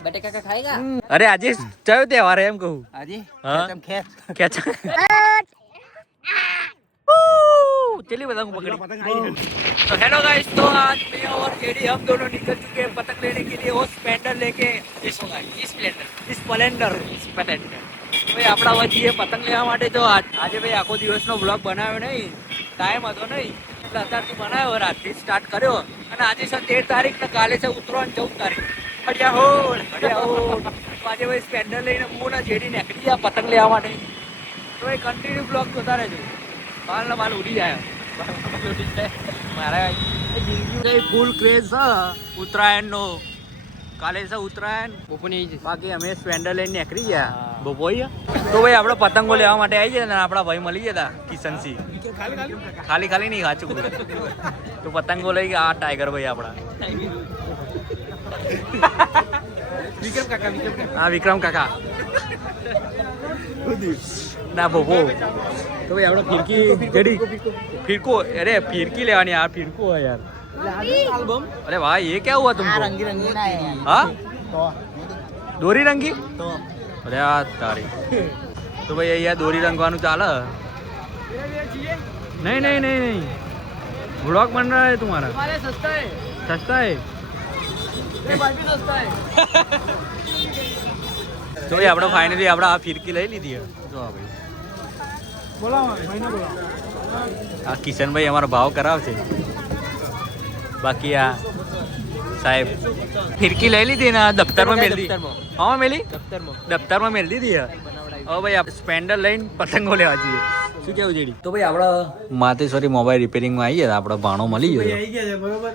बटेका का खाएगा? अरे आज चयो तहेवार है एम कहूं आज हाँ? खेचा चलिए बताऊं पकड़ी तो हेलो गाइस तो आज मैं और जेडी हम दोनों निकल चुके हैं पतंग लेने के लिए वो स्पेंडर लेके स्प्लेंडर तो भाई આપડા વચ્ચે પતંગ લેવા માટે તો આજે ભાઈ આખો દિવસનો વ્લોગ બનાવ્યો નહીં ટાઈમ હતો નહીં એટલે અત્યારથી બનાવ્યો રાતથી સ્ટાર્ટ કર્યો અને આજે છે 13 તારીખ ને કાલે છે ઉત્તરાયણ 14 તારીખ હડિયા હો તો આજે ભાઈ સ્પેન્ડર લઈને હું ને જેડી નીકળી ગયા પતંગ લેવા માટે તો એ કન્ટિન્યુ બ્લોગ જોતા રહેજો માલ ને માલ ઉડી જાય મારા જિંદગી ફૂલ ક્રેઝ છે ઉત્તરાયણનો કાલે છે ઉત્તરાયણ બપોરની બાકી અમે સ્પેન્ડર લઈને નીકળી ગયા બપોઈ તો ભાઈ આપણે પતંગો લેવા માટે આવી ગયા ને આપણા ભાઈ મળી ગયા હતા કિશનસિંહ ખાલી ખાલી નહીં સાચું તો પતંગો લઈ ગયા આ ટાઈગર ભાઈ આપણા હા વિક્રમ કાકા ના ભોભો તો ભાઈ આપણે ફિરકી જેડી ફિરકો અરે ફિરકી લેવાની યાર ફિરકો હોય યાર एल्बम अरे भाई ये क्या हुआ तुमको रंगी रंगीन है हाँ तो दोरी रंगी तो अरे यार तारी तो भाई यार दोरी रंगवानु चाल नहीं नहीं नहीं नहीं ब्लॉग बन रहा है तुम्हारा हमारे सस्ता है सस्ता है ये भाई भी सस्ता है तो भाई આપણે ફાઇનલી આપણે આ ફિરકી લઈ લીધી છે જો આ ભાઈ बोला भाई ने बोला આ કિશન ભાઈ અમારો ભાવ કરાવશે બાકી આ સાહેબ ફિરકી લઈ લીધી ને દફતરમાં મેળ દીધી હા મેલી દફતરમાં મેળ દીધી હવે ભાઈ આપણે સ્પેન્ડર લઈને પતંગો લેવા જઈએ શું કેવું જેડી તો ભાઈ આપણે માતેશ્વરી મોબાઈલ રિપેરિંગમાં આવીએ આપણે ભાણો મળી ગયો આવી ગયા છે બરોબર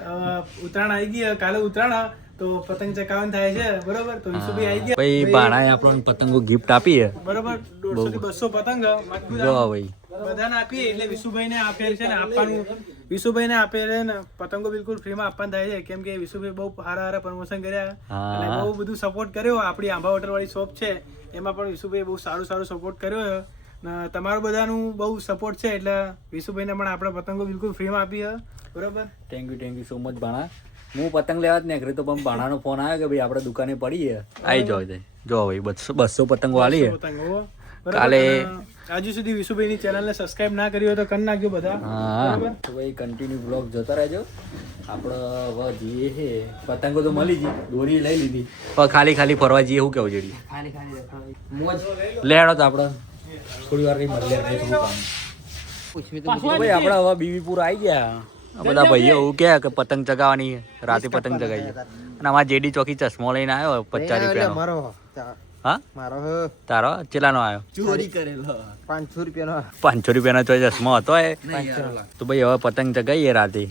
ઉત્તરાયણ આવી ગઈ કાલે ઉત્તરાયણ તો પતંગ ચકાવન થાય છે બરોબર તો વિશુભાઈ આવી ગયા ભાઈ ભાણાએ આપણને પતંગો ગિફ્ટ આપી છે બરોબર 150 થી 200 પતંગ જો ભાઈ બધાને આપીએ એટલે વિશુભાઈને આપેલ છે ને આપવાનું વિશુભાઈને આપેલ છે ને પતંગો બિલકુલ ફ્રીમાં આપવાનું થાય છે કેમ કે વિશુભાઈ બહુ સારા પ્રમોશન કર્યા અને બહુ બધું સપોર્ટ કર્યો આપણી આંબા હોટલ વાળી શોપ છે એમાં પણ વિશુભાઈ બહુ સારું સપોર્ટ કર્યો છે ને તમારું બધાનું બહુ સપોર્ટ છે એટલે વિશુભાઈને પણ આપણે પતંગો બિલકુલ ફ્રીમાં આપીએ બરોબર થેન્ક યુ સો મચ ભાણા હું પતંગ લેવા જ નીકળ્યો તો પણ ભાણાનો ફોન આવ્યો કે ભાઈ આપણે દુકાને પડી આવી જાવ જો ભાઈ 200 પતંગો આલી પતંગો કાલે આજુ સુધી વિશુભાઈની ચેનલને સબસ્ક્રાઇબ ના કરી હોય તો કરી નાખજો બધા હા તો ભાઈ કન્ટિન્યુ બ્લોગ જોતા રહેજો આપણે હવે જઈએ છે પતંગો તો મળી ગઈ દોરી લઈ લીધી પણ ખાલી ખાલી ફરવા જઈએ એવું કેવું જેડી खाली खाली मोज લેડો તો આપણે થોડી વાર કઈ મળી લે થોડું કામ कुछ भी તો ભાઈ આપણે હવે બીવીપુર આવી ગયા આ બધા ભાઈઓ એવું કહે કે પતંગ ચગાવવાની રાતે પતંગ ચગાવીએ અને અમારા જેડી ચોકી ચશ્મો લઈને આવ્યો 50 રૂપિયાનો मारो હા मारो તારો કેટલાનો આવ્યો चोरी करेलो 500 रुपया नो 500 રૂપિયાનો તો ચશ્મો હતો એ તો ભાઈ હવે પતંગ ચગાવીએ રાતે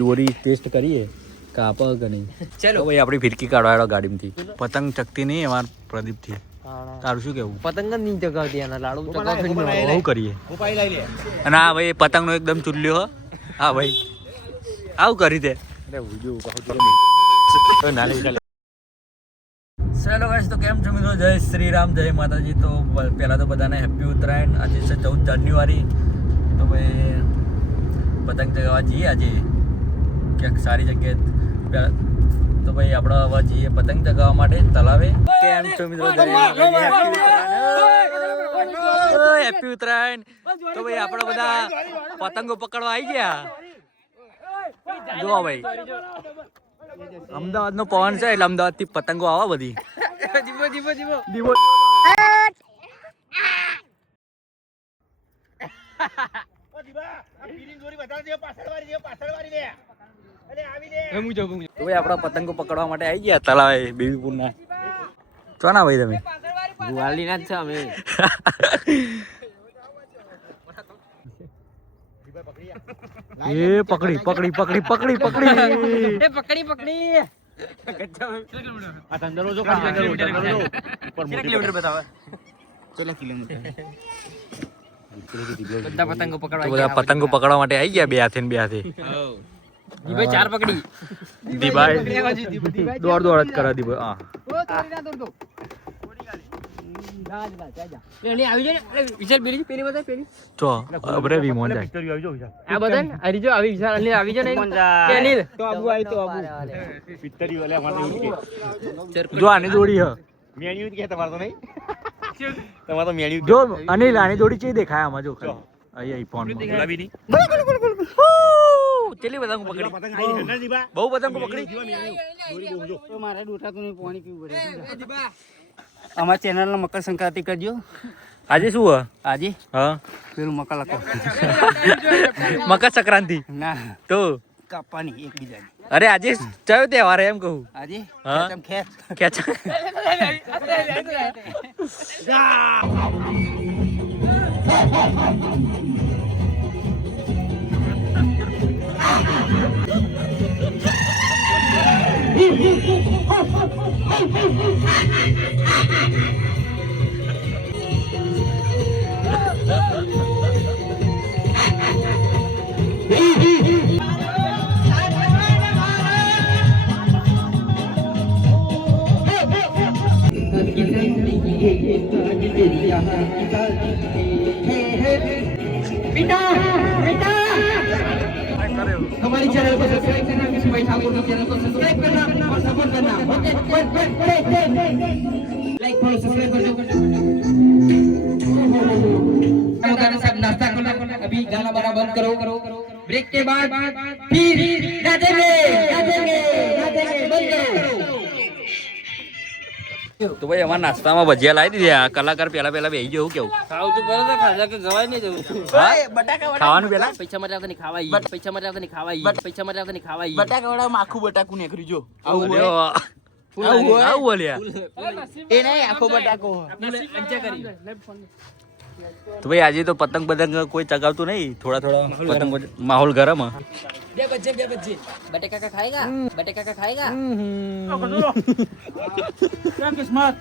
દોરી ટેસ્ટ કરીએ કાપે કે નહીં चलो તો ભાઈ આપણી ફિરકી કાઢવાડો ગાડીમાંથી પતંગ ચકતી નહીં અમાર પ્રદીપથી તારું શું કેવું पतंग नहीं चगावती है ना लाड़ू चगावती બહુ કરીએ અને હા ભાઈ પતંગનો એકદમ ચુલ્લ્યો હો હા ભાઈ આવું કરી દે ચલો ગાઈસ તો કેમ છો મિત્રો જય શ્રી રામ જય માતાજી તો પહેલા તો બધાને હેપી ઉત્તરાયણ આજે છે 14 જાન્યુઆરી તો ભાઈ પતંગ ચગાવવા જઈએ આજે ક્યાંક સારી જગ્યાએ તો ભાઈ આપણે હવે જઈએ પતંગ ચગાવવા માટે તલાવે કેમ છો મિત્રો હેપી ઉત્તરાયણ તો ભાઈ આપણે બધા પતંગો પકડવા આવી ગયા જો ભાઈ અમદાવાદ નો પવન છે એટલે અમદાવાદ થી પતંગો આવા બધી जीवो जीवो जीवो દીવો તો ભાઈ આપણા પતંગો પકડવા માટે આવી ગયા તળાવે બેબીપુર ના ચોના ભાઈ તમે गुवाली ना अच्छा हमें એ પકડી પકડી પકડી પકડી પકડી ए पकड़ी पकड़ी આ તંદરો જો કાઢી તંદરો ઉપર किलोमीटर बताओ 16 किलोमीटर બધા પતંગો તો પકડવા બધા પતંગો પકડવા માટે આવી ગયા બે હાથે ને બે હાથે દીભાઈ 4 પકડી દીભાઈ દોડ દોડ જ કરે દીભાઈ હા એની આવી જાય ને વિશાલ પેલી બતાય પેલી ચો અબરે વિમોન જાય આ બતાય ને આવી જો આવી વિશાલ અનિલ આવી જો ને અનિલ તો આબુ આવી તો આબુ જો આની જોડી હ જો અનિલ આની જોડી ચી દેખાય આમાં જો ખાલી અહીં ફોન ચેલી પતંગ પકડી બહુ પતંગ પકડી મારે ડોટાતું નહીં પાણી પીવું પડે અમારા ચેનલ મકર સંક્રાંતિ કરજો આજે શું હ આજે હા પેલું મકર લખો મકર સંક્રાંતિ ના તો કાપવાની એકબીજાની અરે આજે કયો તહેવાર એમ કહું આજે હા ખેત ખેંચ हमारी चैनल को सब्सक्राइब करना, विशुभाई ठाकुर की चैनल को सब्सक्राइब करना और सपोर्ट करना। लाइक फॉलो सब्सक्राइब कर दो। गाना सब नाश्ता करना, अभी गाना बना बंद करो। ब्रेक के बाद फिर नाचेंगे बंद करो। તો ભાઈ અમારા નાસ્તામાં ભજીયા લાવી દીધી આ કલાકાર પેલા બેસી ગયો કેવું ખાવું તો બરાબર ખાધા કે ગવાય નહીં જવું ખાવાનું પેલા પૈસા માટે આવતા નહીં ખાવાય પૈસા માટે આવતા નહીં ખાવાય પૈસા માટે આવતા નહીં ખાવાય બટાકા વાળામાં આખું બટાકું નીકળ્યું જો આવું બોલ્યા એ નહીં આખો બટાકો તો ભાઈ આજે તો પતંગ કોઈ ચગાવતું નહીં થોડા પતંગ માહોલ ગરમ બે બચ્ચે बटेका का खाएगा बटेका का खाएगा क्या किस्मत